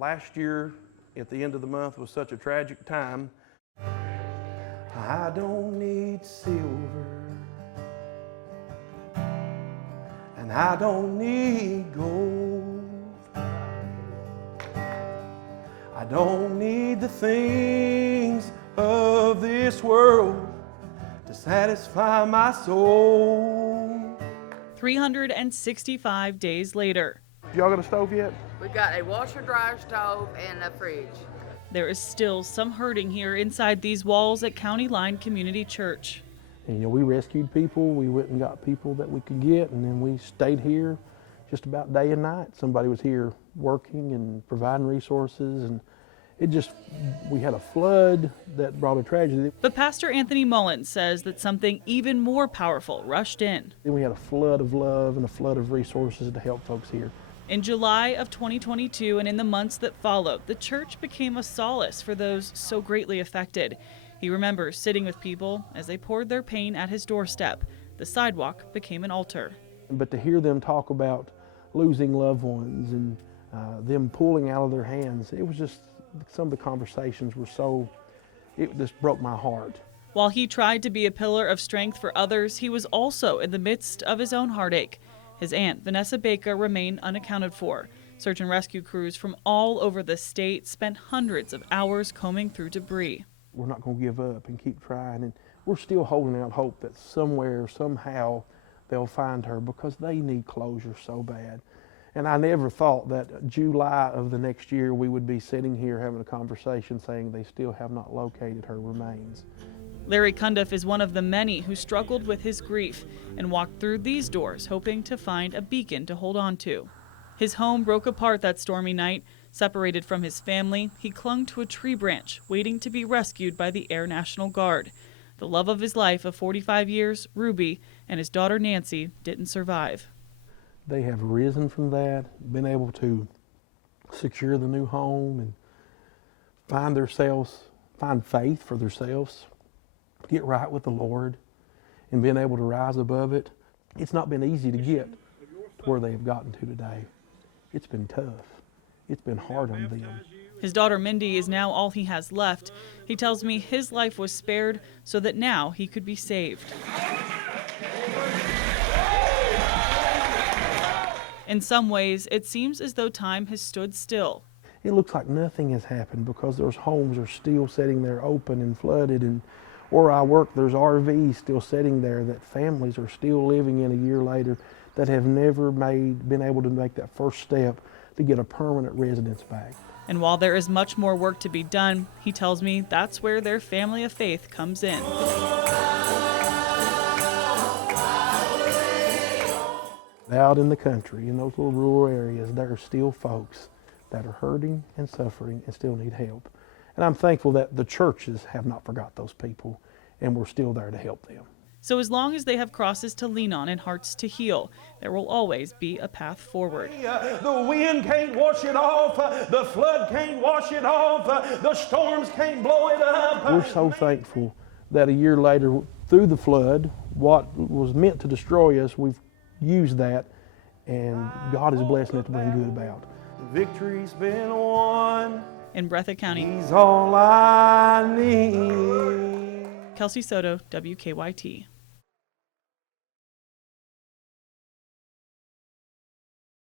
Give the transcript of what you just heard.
Last year, at the end of the month, was such a tragic time. I don't need silver, and I don't need gold. I don't need the things of this world to satisfy my soul. 365 days later. Y'all got a stove yet? We got a washer dryer stove and a fridge. There is still some hurting here inside these walls at County Line Community Church. And, we rescued people, we went and got people that we could get, and then we stayed here just about day and night. Somebody was here working and providing resources, and we had a flood that brought a tragedy. But Pastor Anthony Mullins says that something even more powerful rushed in. Then we had a flood of love and a flood of resources to help folks here. In July of 2022 and in the months that followed, the church became a solace for those so greatly affected. He remembers sitting with people as they poured their pain at his doorstep. The sidewalk became an altar. But to hear them talk about losing loved ones and them pulling out of their hands, it was just, some of the conversations were it just broke my heart. While he tried to be a pillar of strength for others, he was also in the midst of his own heartache. His aunt, Vanessa Baker, remained unaccounted for. Search and rescue crews from all over the state spent hundreds of hours combing through debris. We're not going to give up and keep trying, and we're still holding out hope that somewhere, somehow, they'll find her, because they need closure so bad. And I never thought that July of the next year we would be sitting here having a conversation saying they still have not located her remains. Larry Cundiff is one of the many who struggled with his grief and walked through these doors hoping to find a beacon to hold on to. His home broke apart that stormy night. Separated from his family, he clung to a tree branch, waiting to be rescued by the Air National Guard. The love of his life of 45 years, Ruby, and his daughter Nancy didn't survive. They have risen from that, been able to secure the new home and find faith for themselves, get right with the Lord, and being able to rise above it. It's not been easy to get to where they've gotten to today. It's been tough. It's been hard on them. His daughter Mindy is now all he has left. He tells me his life was spared so that now he could be saved. In some ways, it seems as though time has stood still. It looks like nothing has happened because those homes are still sitting there open and flooded, and where I work there's RVs still sitting there that families are still living in a year later that have never been able to make that first step to get a permanent residence back. And while there is much more work to be done, he tells me that's where their family of faith comes in. Out in the country, in those little rural areas, there are still folks that are hurting and suffering and still need help. And I'm thankful that the churches have not forgot those people, and we're still there to help them. So as long as they have crosses to lean on and hearts to heal, there will always be a path forward. The wind can't wash it off, the flood can't wash it off, the storms can't blow it up. We're so thankful that a year later, through the flood, what was meant to destroy us, we've used that, and God is blessing it to bring good about. The victory's been won. In Breathitt County, He's all I need. Kelsey Soto, WKYT.